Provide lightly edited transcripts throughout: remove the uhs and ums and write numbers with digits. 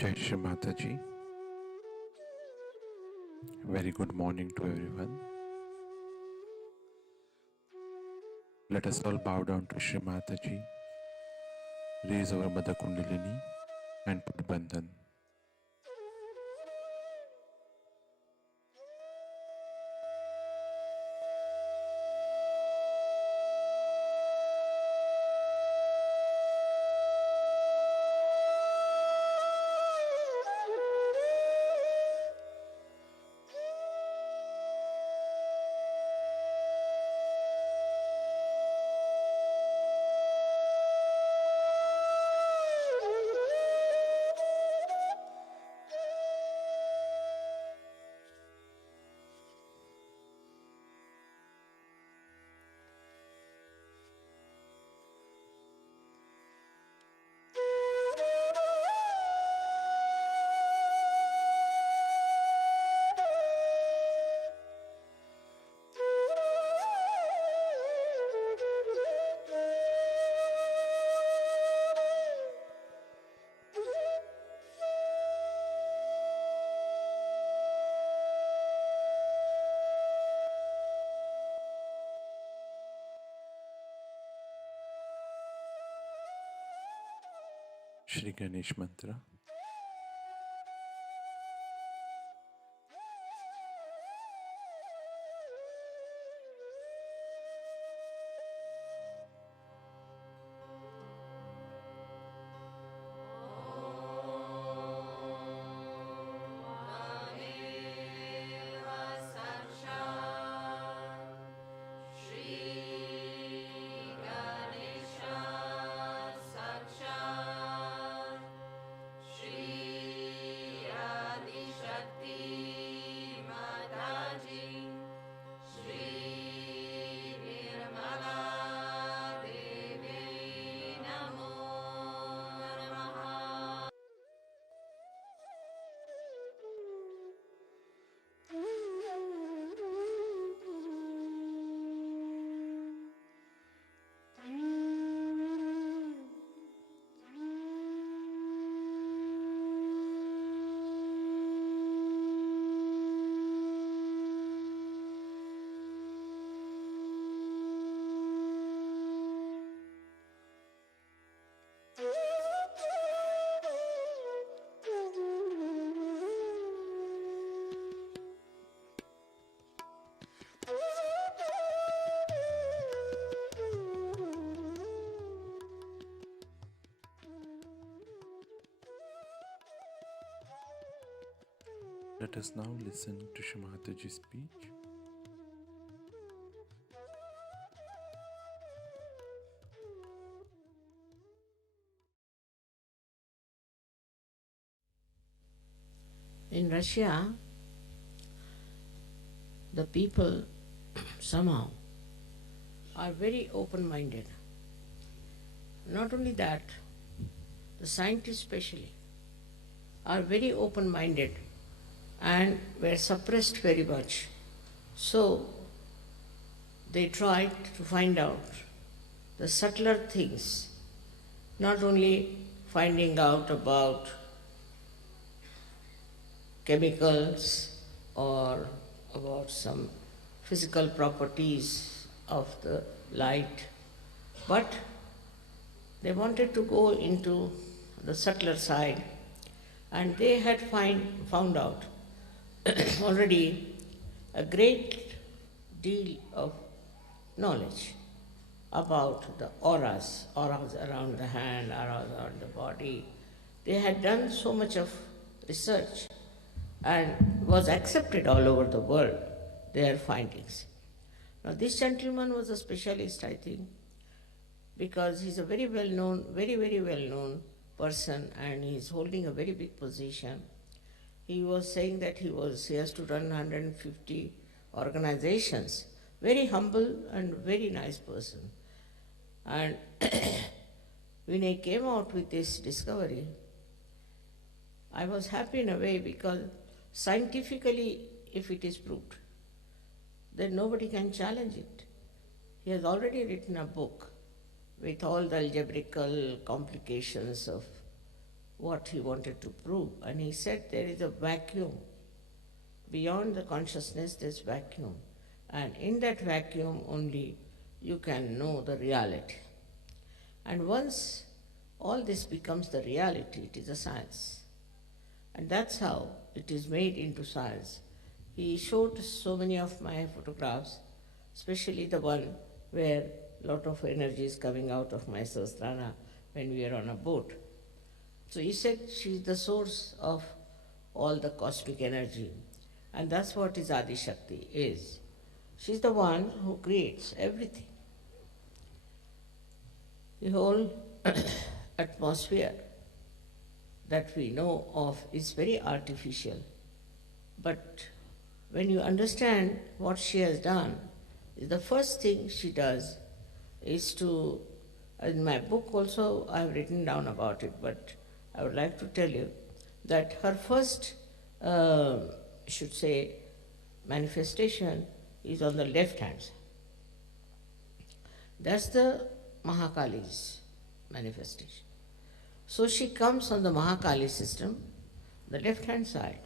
Jai Shri Mataji. Very good morning to everyone. Let us all bow down to Shri Mataji, raise our Mother Kundalini and put Bandhan. Shri Ganesh Mantra. Let us now listen to Shri Mataji's speech. In Russia, the people somehow are very open-minded. Not only that, the scientists especially are very open-minded and were suppressed very much. So they tried to find out the subtler things, not only finding out about chemicals or about some physical properties of the light, but they wanted to go into the subtler side, and they had found out already a great deal of knowledge about the auras around the hand, auras around the body. They had done so much of research and was accepted all over the world, their findings. Now this gentleman was a specialist, I think, because he's a very well-known, very well-known person, and he's holding a very big position. He was saying that he has to run 150 organizations. Very humble and very nice person. And when I came out with this discovery, I was happy in a way, because scientifically, if it is proved, then nobody can challenge it. He has already written a book with all the algebraical complications of what he wanted to prove. And he said there is a vacuum. Beyond the consciousness, there's vacuum. And in that vacuum only you can know the reality. And once all this becomes the reality, it is a science. And that's how it is made into science. He showed so many of my photographs, especially the one where a lot of energy is coming out of my Sahasrara when we are on a boat. So he said she's the source of all the cosmic energy. And that's what his Adi Shakti is. She's the one who creates everything. The whole atmosphere that we know of is very artificial. But when you understand what she has done, the first thing she does is to, in my book also I have written down about it, but I would like to tell you that her first, should say, manifestation is on the left hand side. That's the Mahakali's manifestation. So she comes on the Mahakali system, the left hand side.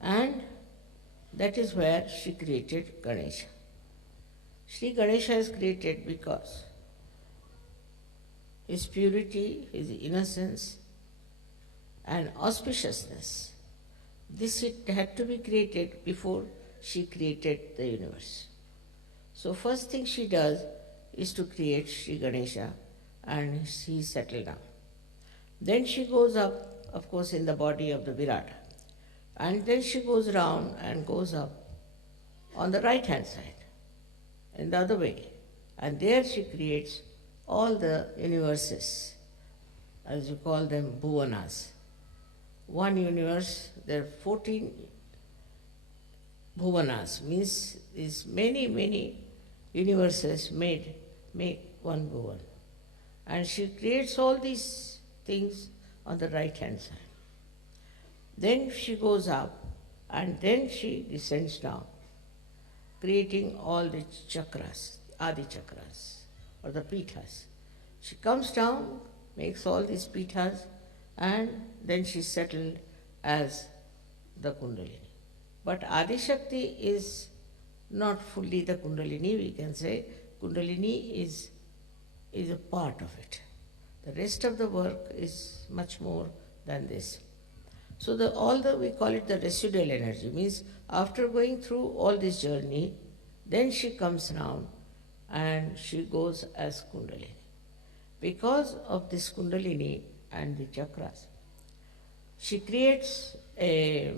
And that is where she created Ganesha. Sri Ganesha is created because his purity, his innocence, and auspiciousness, this it had to be created before she created the universe. So first thing she does is to create Sri Ganesha, and he settled down. Then she goes up, of course, in the body of the Virata. And then she goes round and goes up on the right hand side, in the other way. And there she creates all the universes, as you call them, bhuvanas. One universe, there are 14 bhuvanas, means is many universes make one bhuvan. And she creates all these things on the right hand side. Then she goes up and then she descends down, creating all the chakras, Adi chakras, or the pithas. She comes down, makes all these pithas, and then she's settled as the Kundalini. But Adi Shakti is not fully the Kundalini, we can say. Kundalini is a part of it. The rest of the work is much more than this. So we call it the residual energy, means after going through all this journey, then she comes down and she goes as Kundalini. Because of this Kundalini and the chakras, she creates a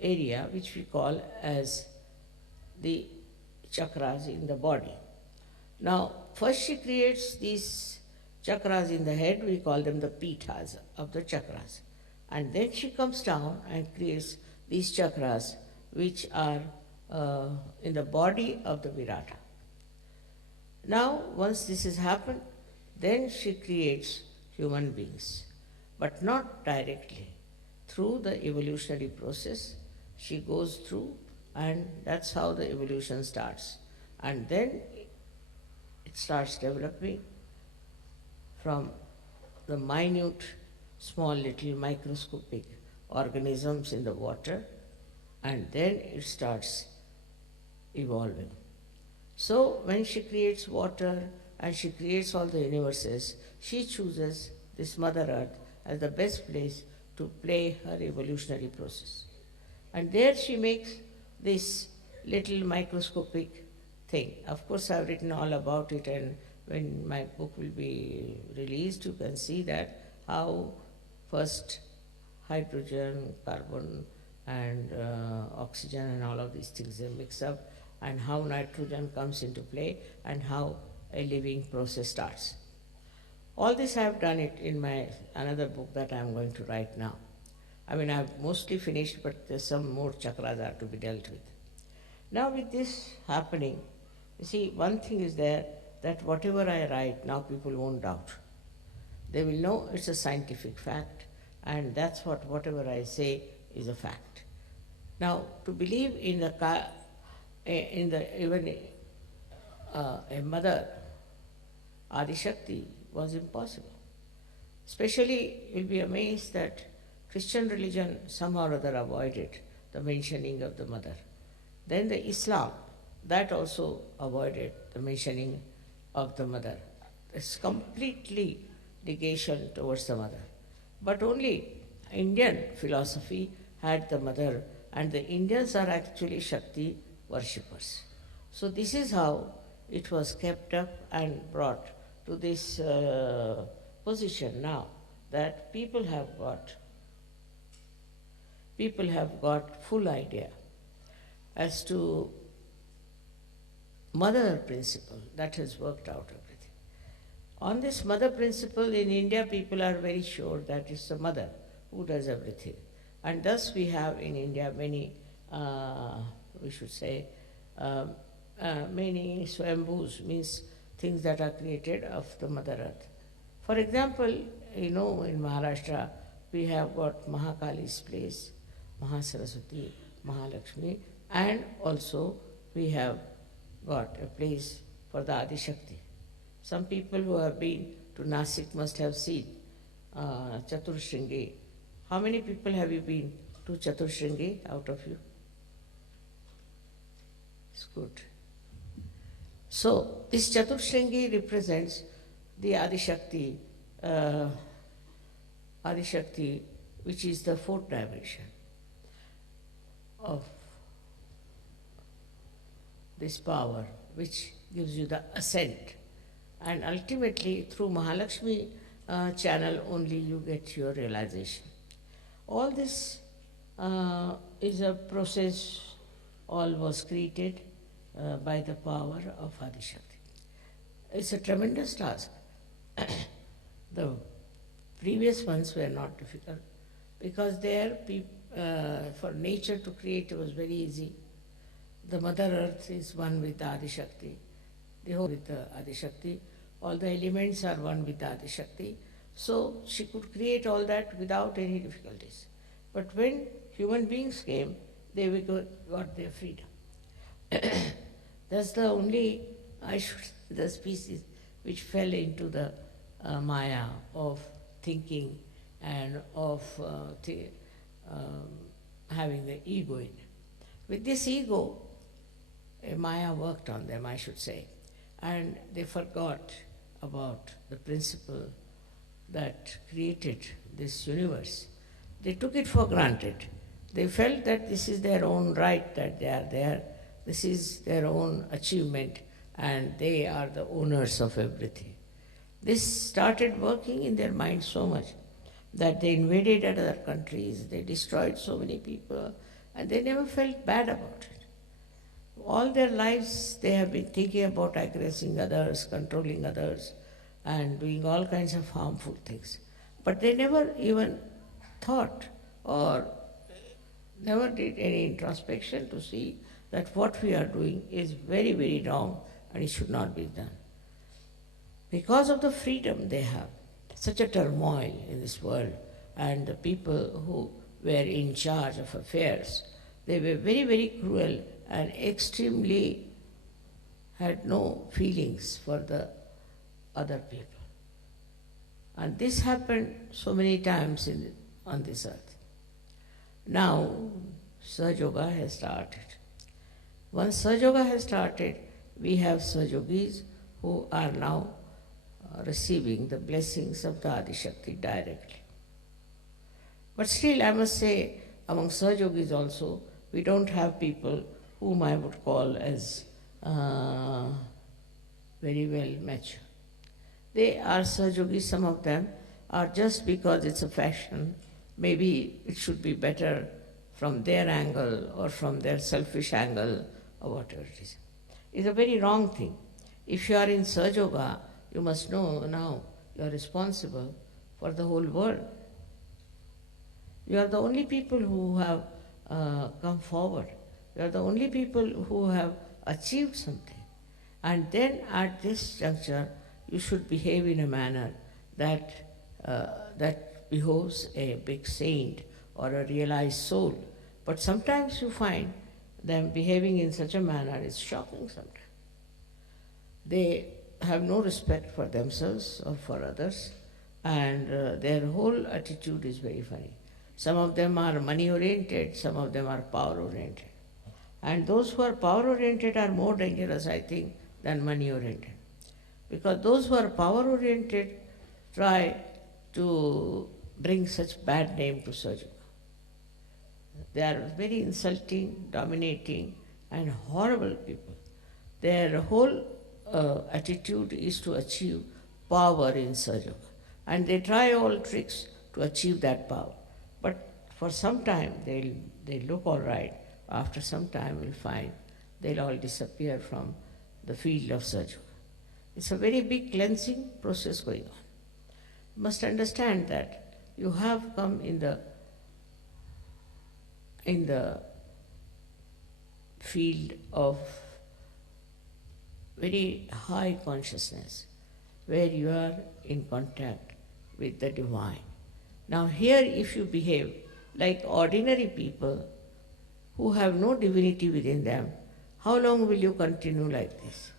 area which we call as the chakras in the body. Now, first she creates these chakras in the head, we call them the pithas of the chakras. And then she comes down and creates these chakras which are in the body of the Virata. Now, once this has happened, then she creates human beings, but not directly. Through the evolutionary process, she goes through, and that's how the evolution starts. And then it starts developing from the minute, small little microscopic organisms in the water, and then it starts evolving. So when she creates water and she creates all the universes, she chooses this Mother Earth as the best place to play her evolutionary process. And there she makes this little microscopic thing. Of course, I've written all about it, and when my book will be released, you can see that how first hydrogen, carbon, and oxygen and all of these things they mix up, and how nitrogen comes into play, and how a living process starts. All this I have done it in my another book that I am going to write now. I mean, I have mostly finished, but there's some more chakras are to be dealt with. Now with this happening, you see, one thing is there, that whatever I write, now people won't doubt. They will know it's a scientific fact, and that's whatever I say is a fact. Now, to believe in even a mother, Adi Shakti, was impossible. Especially, you'll be amazed that Christian religion somehow or other avoided the mentioning of the mother. Then the Islam, that also avoided the mentioning of the mother. It's completely negation towards the mother. But only Indian philosophy had the mother, and the Indians are actually Shakti worshippers. So this is how it was kept up and brought to this position now, that people have got full idea as to mother principle that has worked out everything. On this mother principle in India, people are very sure that it's the mother who does everything. And thus we have in India many, we should say, many swambhus, means things that are created of the Mother Earth. For example, in Maharashtra, we have got Mahakali's place, Mahasaraswati, Mahalakshmi, and also we have got a place for the Adi Shakti. Some people who have been to Nasik must have seen Chaturshringi. How many people have you been to Chaturshringi out of you? It's good. So, this Chaturshringi represents the Adi Shakti, which is the fourth dimension of this power, which gives you the ascent. And ultimately, through Mahalakshmi channel only you get your realization. All this is a process, all was created by the power of Adi Shakti. It's a tremendous task. The previous ones were not difficult because there, for nature to create was very easy. The Mother Earth is one with the Adi Shakti, the whole with the Adi Shakti. All the elements are one with the Adi Shakti. So she could create all that without any difficulties. But when human beings came, they got their freedom. That's the only, the species which fell into the maya of thinking and of having the ego in it. With this ego, maya worked on them, I should say, and they forgot about the principle that created this universe. They took it for granted. They felt that this is their own right, that they are there, this is their own achievement, and they are the owners of everything. This started working in their minds so much that they invaded other countries, they destroyed so many people, and they never felt bad about it. All their lives they have been thinking about aggressing others, controlling others, and doing all kinds of harmful things. But they never even thought or never did any introspection to see that what we are doing is very, very wrong and it should not be done. Because of the freedom they have, such a turmoil in this world, and the people who were in charge of affairs, they were very, very cruel and extremely had no feelings for the other people. And this happened so many times on this earth. Now, Sahaja Yoga has started. Once Sahaja Yoga has started, we have Sahaja Yogis who are now receiving the blessings of the Adi Shakti directly. But still, I must say, among Sahaja Yogis also, we don't have people whom I would call as very well mature. They are Sahaja Yogis, some of them are just because it's a fashion. Maybe it should be better from their angle or from their selfish angle or whatever it is. It's a very wrong thing. If you are in Sahaja Yoga, you must know now you are responsible for the whole world. You are the only people who have come forward. You are the only people who have achieved something. And then at this juncture, you should behave in a manner that behoves a big saint or a realized soul. But sometimes you find them behaving in such a manner, it's shocking sometimes. They have no respect for themselves or for others. and their whole attitude is very funny. Some of them are money oriented, some of them are power oriented. And those who are power oriented are more dangerous, I think, than money oriented. Because those who are power oriented try to bring such bad name to surgery. They are very insulting, dominating, and horrible people. Their whole attitude is to achieve power in surgery. And they try all tricks to achieve that power. But for some time, they'll look all right. After some time, we'll find they'll all disappear from the field of surgery. It's a very big cleansing process going on. You must understand that you have come in the field of very high consciousness, where you are in contact with the divine. Now here, if you behave like ordinary people who have no divinity within them, how long will you continue like this?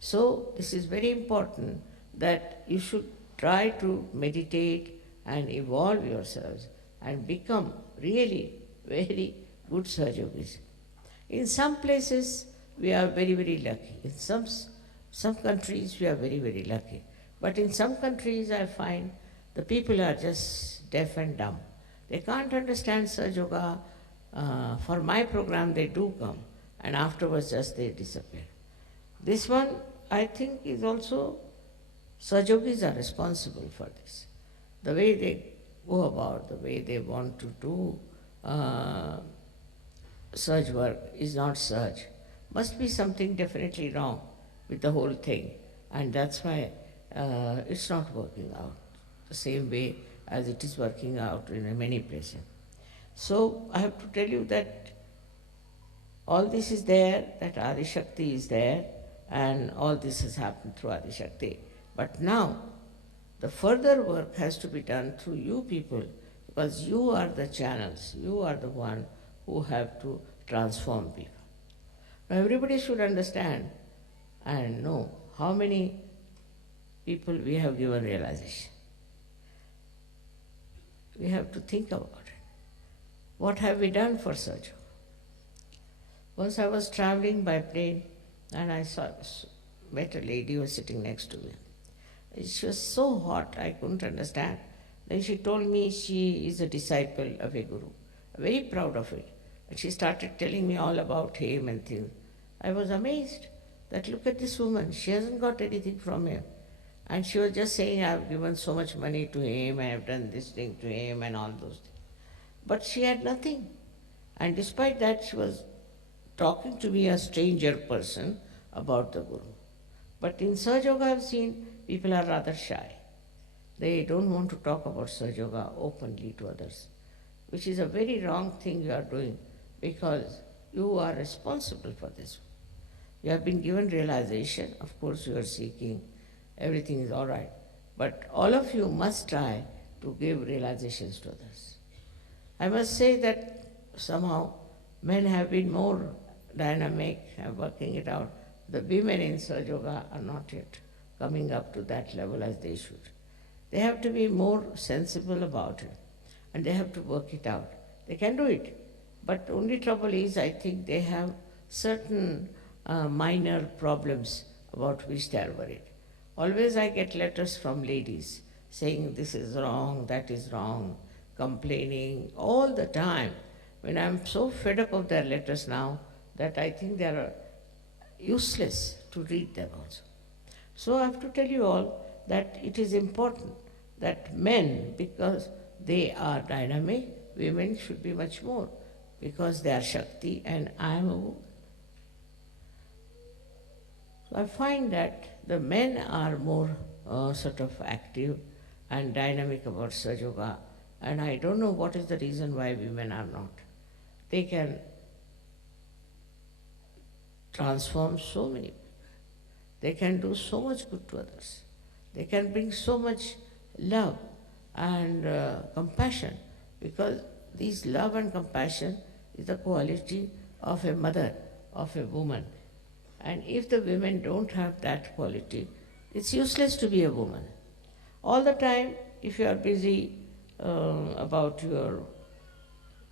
So this is very important that you should try to meditate and evolve yourselves and become really very good surjogis. In some places we are very, very lucky. In some countries we are very, very lucky. But in some countries I find the people are just deaf and dumb. They can't understand Sahaja Yoga. For my program they do come, and afterwards just they disappear. This one, I think, is also, Sahajogis are responsible for this. The way they go about, the way they want to do Sahaj work is not Sahaj. Must be something definitely wrong with the whole thing, and that's why it's not working out the same way as it is working out in many places. So I have to tell you that all this is there, that Adi Shakti is there, and all this has happened through Adi Shakti. But now the further work has to be done through you people, because you are the channels, you are the one who have to transform people. Now everybody should understand and know how many people we have given realization. We have to think about it. What have we done for Sahaja? Once I was traveling by plane and I met a lady who was sitting next to me. She was so hot, I couldn't understand. Then she told me she is a disciple of a guru, very proud of it. And she started telling me all about him and things. I was amazed that look at this woman, she hasn't got anything from him. And she was just saying, I have given so much money to him, I have done this thing to him and all those things. But she had nothing. And despite that, she was talking to me, a stranger person, about the Guru. But in Sahaja Yoga, I have seen people are rather shy. They don't want to talk about Sahaja Yoga openly to others, which is a very wrong thing you are doing, because you are responsible for this. You have been given realization, of course you are seeking, everything is all right. But all of you must try to give realizations to others. I must say that somehow men have been more dynamic and working it out. The women in Sahaja Yoga are not yet coming up to that level as they should. They have to be more sensible about it and they have to work it out. They can do it, but only trouble is I think they have certain minor problems about which they are worried. Always I get letters from ladies saying this is wrong, that is wrong, complaining all the time. When I am so fed up of their letters now that I think they are useless to read them also. So I have to tell you all that it is important that men, because they are dynamic, women should be much more, because they are Shakti and I am a woman. So I find that the men are more sort of active and dynamic about Sahaja Yoga, and I don't know what is the reason why women are not. They can transform so many people. They can do so much good to others. They can bring so much love and compassion, because this love and compassion is the quality of a mother, of a woman. And if the women don't have that quality, it's useless to be a woman. All the time if you are busy about your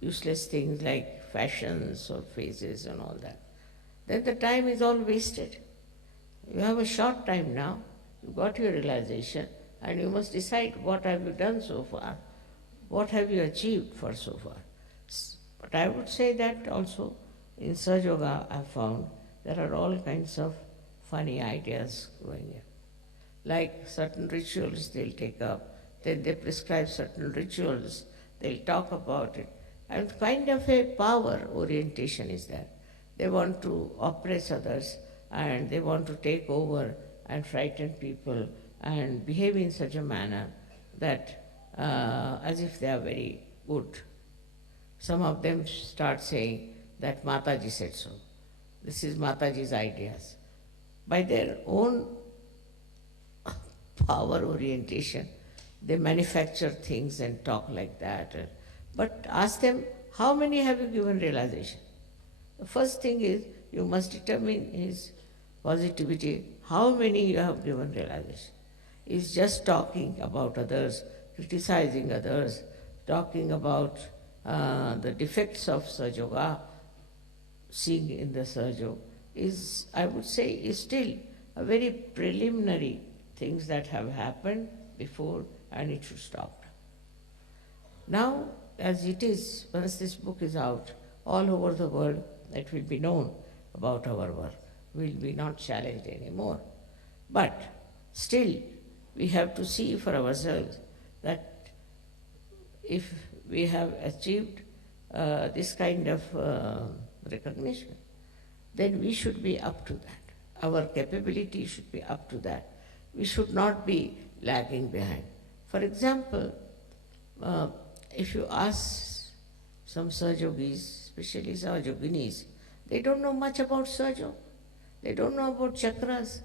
useless things like fashions or faces and all that, then the time is all wasted. You have a short time now, you got your realization, and you must decide what have you done so far, what have you achieved for so far. But I would say that also in Sahaja Yoga I found there are all kinds of funny ideas going in. Like certain rituals they'll take up, then they prescribe certain rituals, they'll talk about it. And kind of a power orientation is there. They want to oppress others and they want to take over and frighten people and behave in such a manner that as if they are very good. Some of them start saying that Mataji said so. This is Mataji's ideas. By their own power orientation, they manufacture things and talk like that. But ask them, how many have you given realization? The first thing is, you must determine his positivity, how many you have given realization. Is just talking about others, criticizing others, talking about the defects of Sahaja Yoga, seeing in the Sahaja, is, I would say, is still a very preliminary things that have happened before, and it should stop. Now, as it is, once this book is out, all over the world, it will be known about our work. We will be not challenged anymore. But still, we have to see for ourselves that if we have achieved this kind of recognition, then we should be up to that. Our capability should be up to that. We should not be lagging behind. For example, if you ask some Sahaja Yogis, especially Sahaja Yoginis, they don't know much about Sahaja. They don't know about chakras.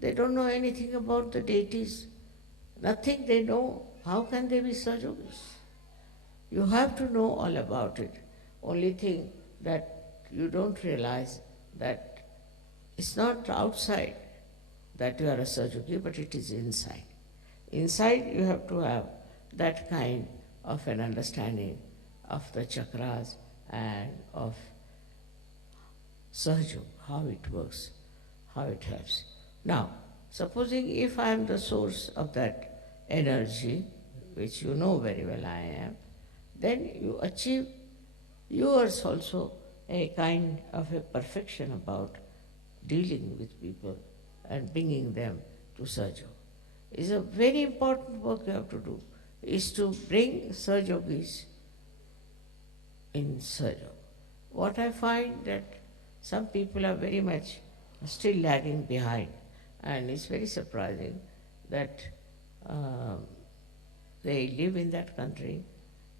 They don't know anything about the deities. Nothing they know. How can they be Sahaja Yogis? You have to know all about it. Only thing that you don't realize that it's not outside that you are a Sahaja Yogi, but it is inside. Inside you have to have that kind of an understanding of the chakras and of Sahaja Yoga, how it works, how it helps. Now, supposing if I am the source of that energy, which you know very well I am, then you achieve yours also a kind of a perfection about dealing with people and bringing them to Sahaja Yoga. It's a very important work you have to do, is to bring Sahaja Yogis in Sahaja Yoga. What I find that some people are very much still lagging behind, and it's very surprising that they live in that country,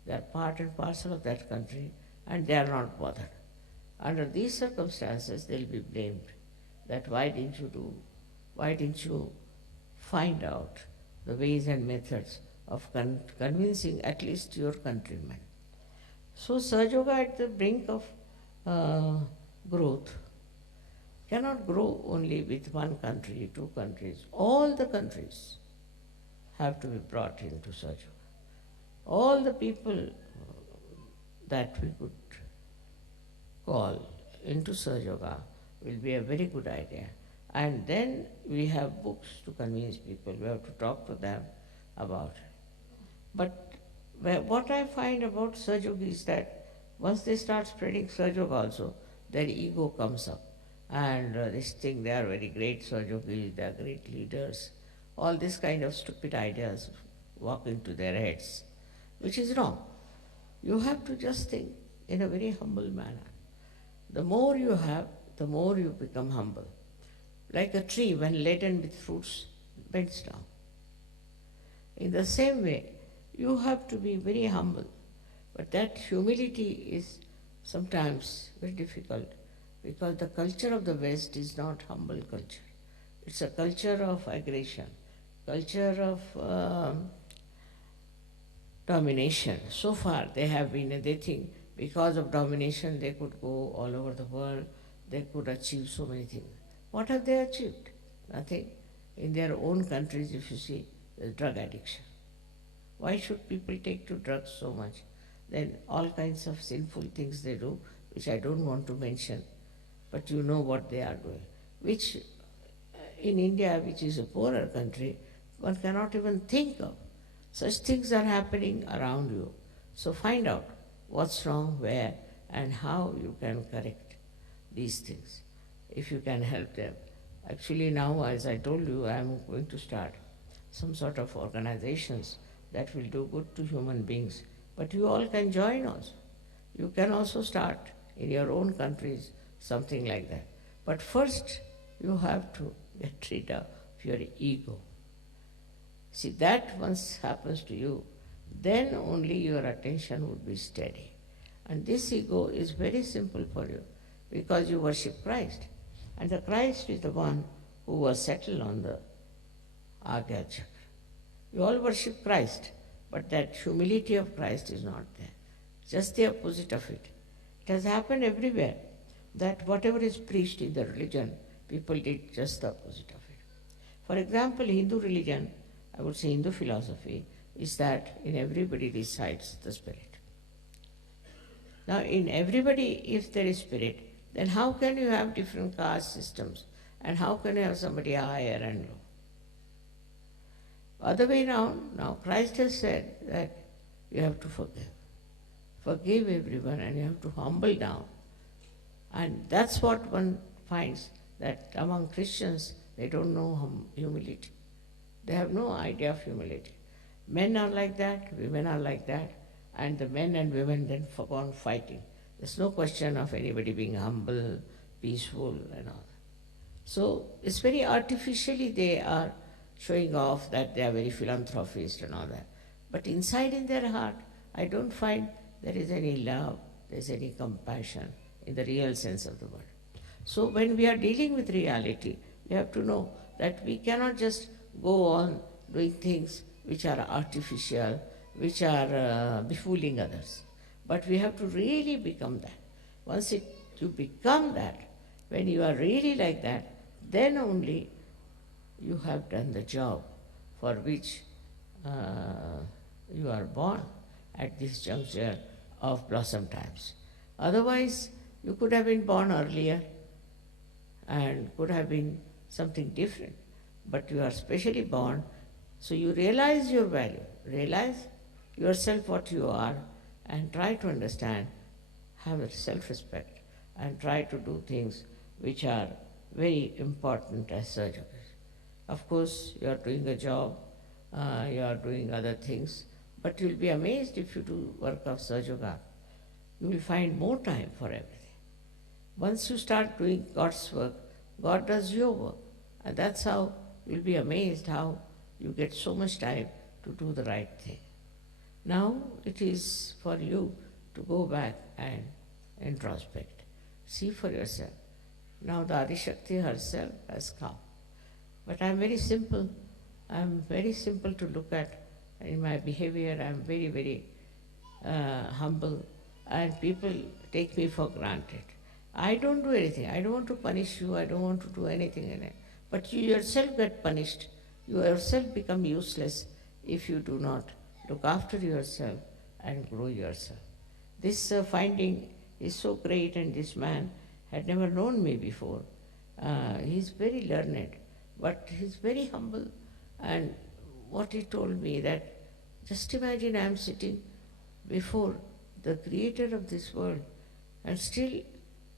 they are part and parcel of that country, and they are not bothered. Under these circumstances, they'll be blamed that why didn't you find out the ways and methods of convincing at least your countrymen. So Sahaja Yoga at the brink of growth cannot grow only with one country, two countries. All the countries have to be brought into Sahaja Yoga. All the people that we could call into Sahaja Yoga will be a very good idea. And then we have books to convince people. We have to talk to them about it. But what I find about Sahaja Yoga is that once they start spreading Sahaja Yoga also, their ego comes up. And they think they are very great Sahaja Yogis, they are great leaders. All this kind of stupid ideas walk into their heads, which is wrong. You have to just think in a very humble manner. The more you have, the more you become humble. Like a tree, when laden with fruits, bends down. In the same way, you have to be very humble. But that humility is sometimes very difficult, because the culture of the West is not humble culture. It's a culture of aggression, culture of domination. So far they have been, they think because of domination they could go all over the world, they could achieve so many things. What have they achieved? Nothing. In their own countries, if you see, there's drug addiction. Why should people take to drugs so much? Then all kinds of sinful things they do, which I don't want to mention, but you know what they are doing, which in India, which is a poorer country, one cannot even think of. Such things are happening around you. So find out what's wrong, where, and how you can correct these things, if you can help them. Actually now, as I told you, I am going to start some sort of organizations that will do good to human beings. But you all can join also. You can also start in your own countries something like that. But first, you have to get rid of your ego. See, that once happens to you, then only your attention would be steady. And this ego is very simple for you because you worship Christ. And the Christ is the one who was settled on the Agya Chakra. You all worship Christ, but that humility of Christ is not there. Just the opposite of it. It has happened everywhere that whatever is preached in the religion, people did just the opposite of it. For example, Hindu religion, I would say Hindu philosophy, is that in everybody resides the spirit. Now, in everybody, if there is spirit, then how can you have different caste systems? And how can you have somebody higher and low? Other way around, now Christ has said that you have to forgive. Forgive everyone and you have to humble down. And that's what one finds, that among Christians, they don't know humility. They have no idea of humility. Men are like that, women are like that, and the men and women then go on fighting. There's no question of anybody being humble, peaceful, and all that. So it's very artificially they are showing off that they are very philanthropist and all that. But inside in their heart, I don't find there is any love, there is any compassion in the real sense of the word. So when we are dealing with reality, we have to know that we cannot just go on doing things which are artificial, which are befooling others. But we have to really become that. Once you become that, when you are really like that, then only you have done the job for which you are born at this juncture of blossom times. Otherwise, you could have been born earlier and could have been something different. But you are specially born, so you realize your value, realize yourself what you are, and try to understand, have a self-respect, and try to do things which are very important as surgeons. Of course, you are doing a job, you are doing other things, but you will be amazed if you do work of Sahaja. You will find more time for everything. Once you start doing God's work, God does your work. And that's how you'll be amazed how you get so much time to do the right thing. Now it is for you to go back and introspect. See for yourself. Now the Adishakti herself has come. But I'm very simple. I'm very simple to look at. In my behavior, I'm very, very humble. And people take me for granted. I don't do anything. I don't want to punish you. I don't want to do anything in it. But you yourself get punished. You yourself become useless if you do not look after yourself and grow yourself. This finding is so great, and this man had never known me before. He's very learned, but he's very humble. And what he told me that, just imagine I'm sitting before the creator of this world, and still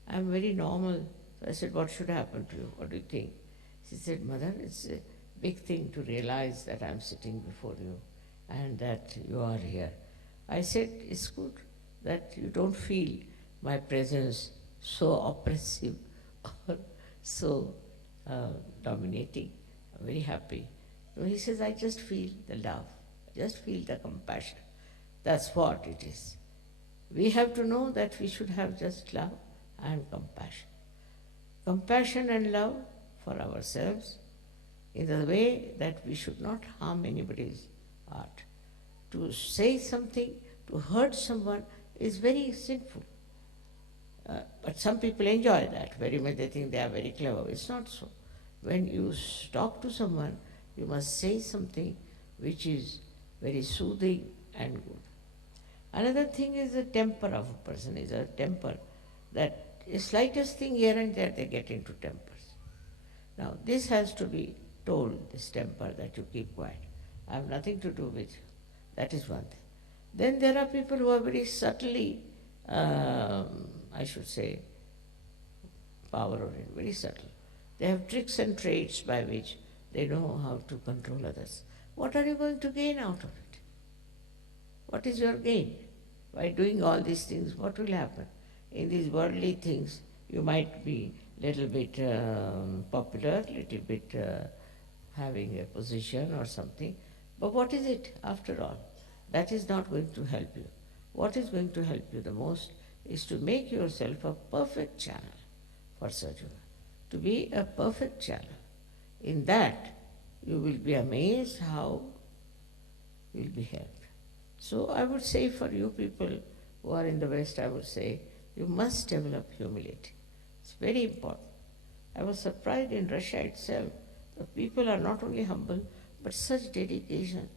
I'm very normal. So I said, what should happen to you? What do you think? She said, Mother, it's a big thing to realize that I'm sitting before you and that you are here. I said, it's good that you don't feel my presence so oppressive or so dominating. I'm very happy. So he says, I just feel the love, I just feel the compassion. That's what it is. We have to know that we should have just love and compassion. Compassion and love for ourselves in the way that we should not harm anybody's heart. To say something, to hurt someone is very sinful. But some people enjoy that very much. They think they are very clever. It's not so. When you talk to someone, you must say something which is very soothing and good. Another thing is the temper of a person, is a temper that the slightest thing here and there they get into tempers. Now this has to be told, this temper, that you keep quiet. I have nothing to do with you. That is one thing. Then there are people who are very subtly, I should say, power oriented, very subtle. They have tricks and traits by which they know how to control others. What are you going to gain out of it? What is your gain? By doing all these things, what will happen? In these worldly things, you might be little bit popular, little bit having a position or something, but what is it after all? That is not going to help you. What is going to help you the most is to make yourself a perfect channel for Sahaja, to be a perfect channel. In that, you will be amazed how you will be helped. So I would say for you people who are in the West, I would say you must develop humility. It's very important. I was surprised in Russia itself. The people are not only humble, but such dedication,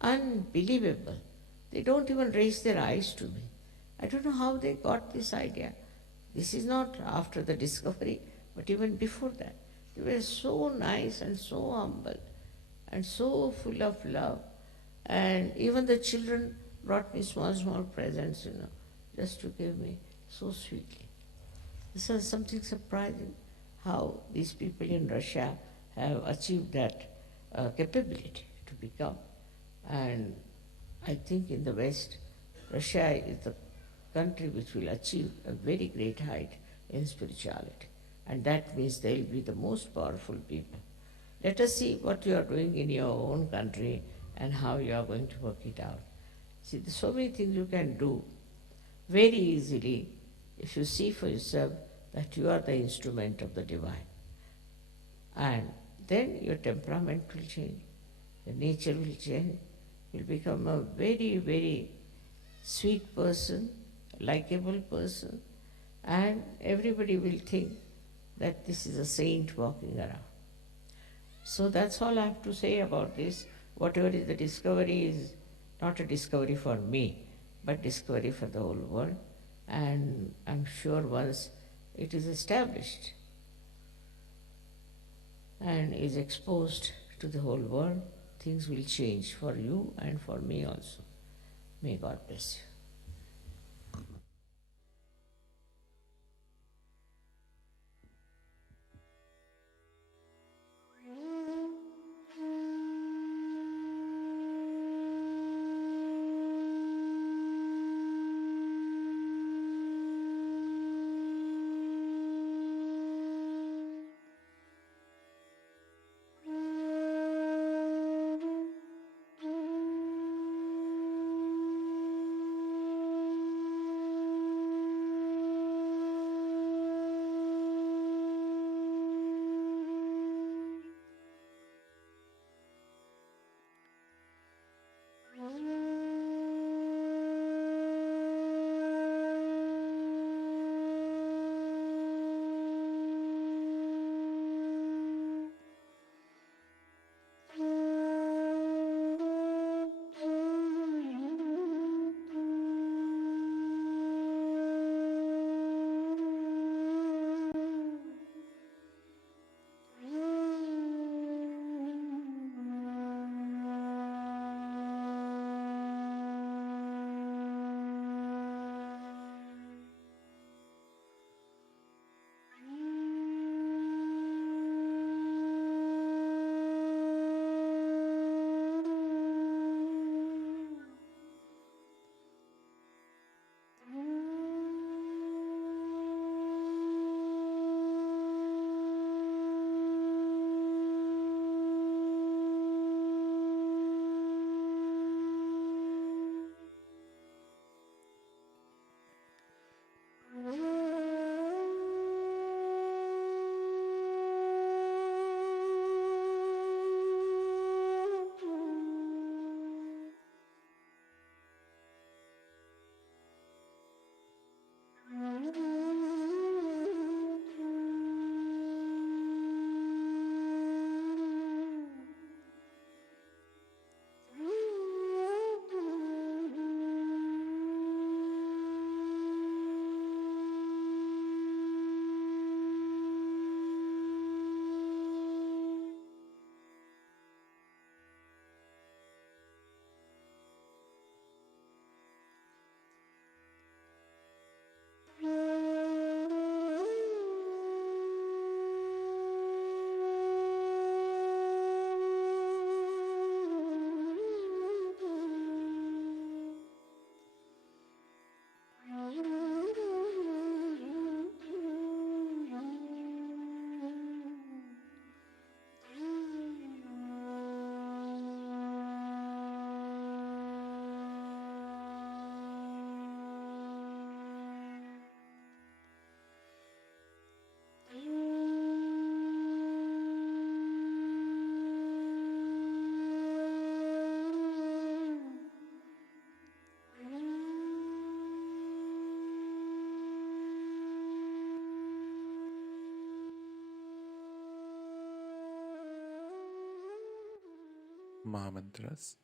unbelievable. They don't even raise their eyes to me. I don't know how they got this idea. This is not after the discovery, but even before that. They were so nice and so humble and so full of love. And even the children brought me small, small presents, just to give me so sweetly. This is something surprising, how these people in Russia have achieved that capability to become. And I think in the West, Russia is the country which will achieve a very great height in spirituality. And that means they will be the most powerful people. Let us see what you are doing in your own country and how you are going to work it out. See, there's so many things you can do very easily if you see for yourself that you are the instrument of the divine. And then your temperament will change, your nature will change, you'll become a very, very sweet person, likable person, and everybody will think that this is a saint walking around. So that's all I have to say about this. Whatever is the discovery is not a discovery for me, but discovery for the whole world. And I'm sure once it is established and is exposed to the whole world, things will change for you and for me also. May God bless you. Mahamantras.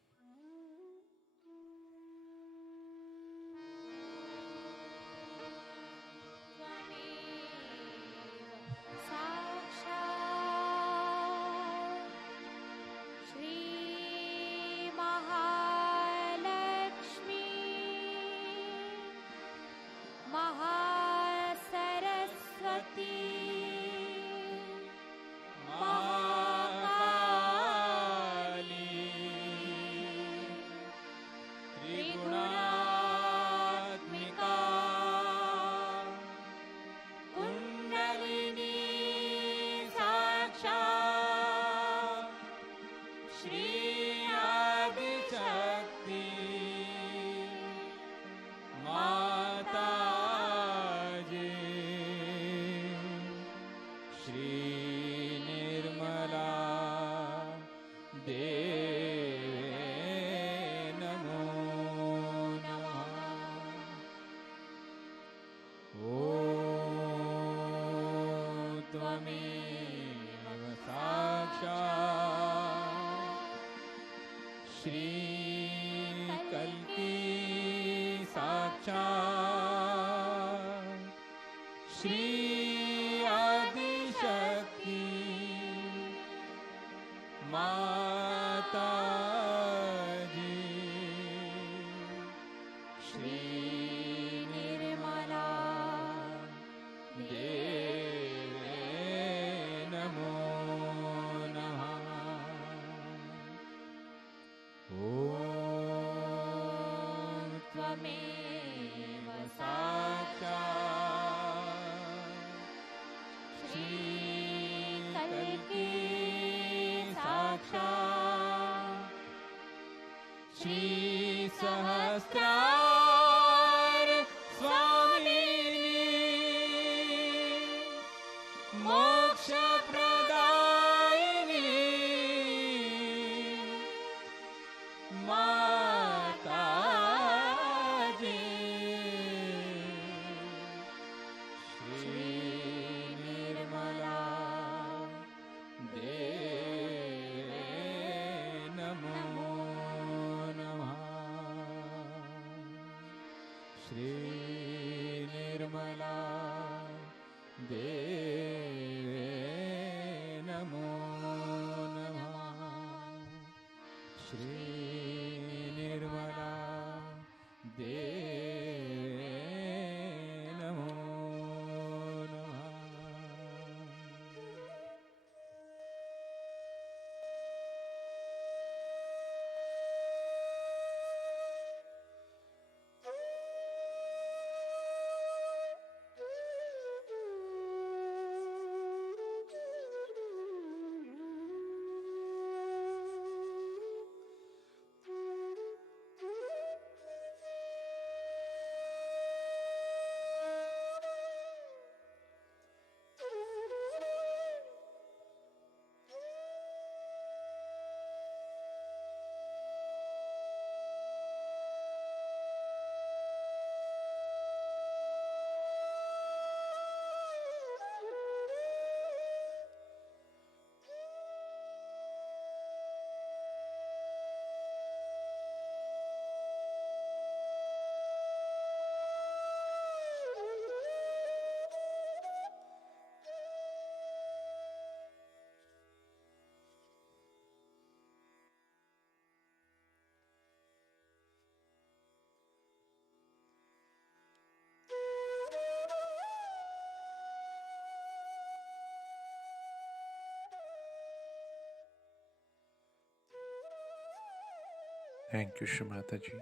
Thank you, Shrimataji,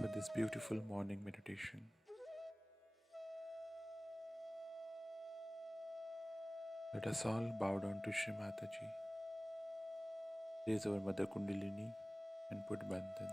for this beautiful morning meditation. Let us all bow down to Shrimataji, raise our Mother Kundalini and put Bandhan.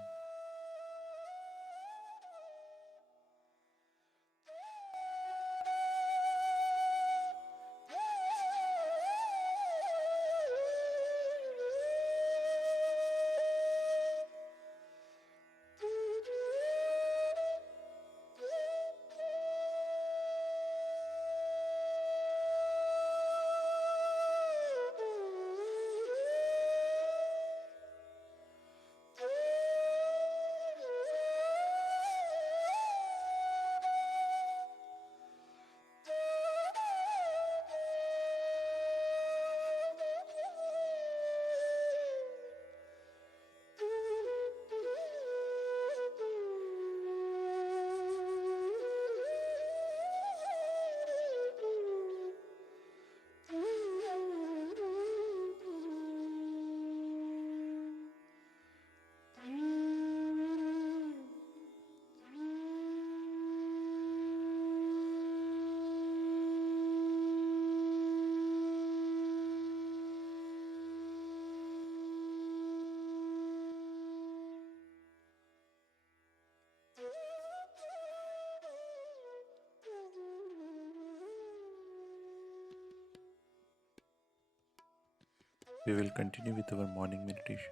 We will continue with our morning meditation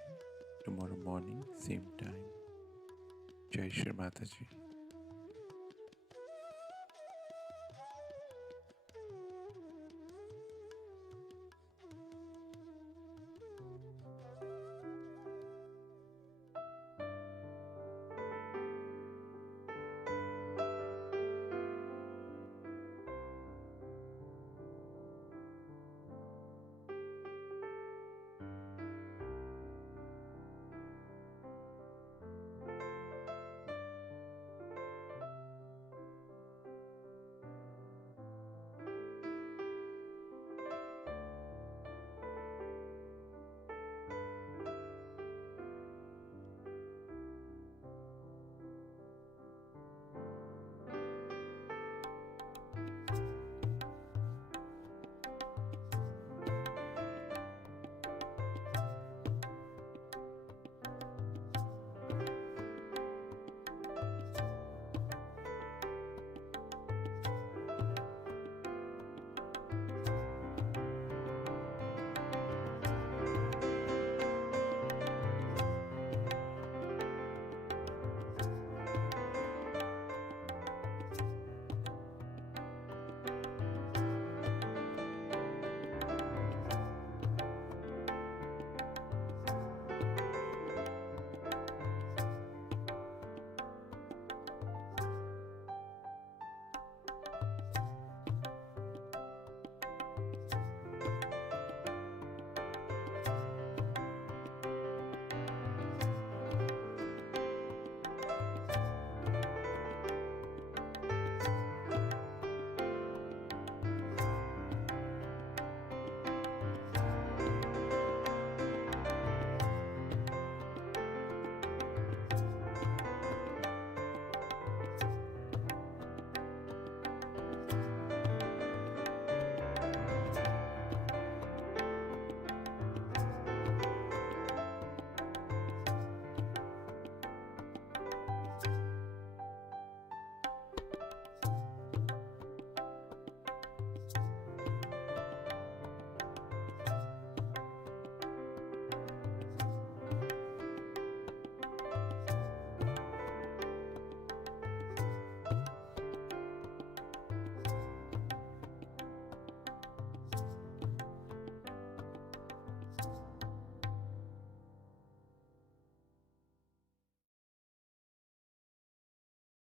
tomorrow morning, same time. Jai Shri Mataji.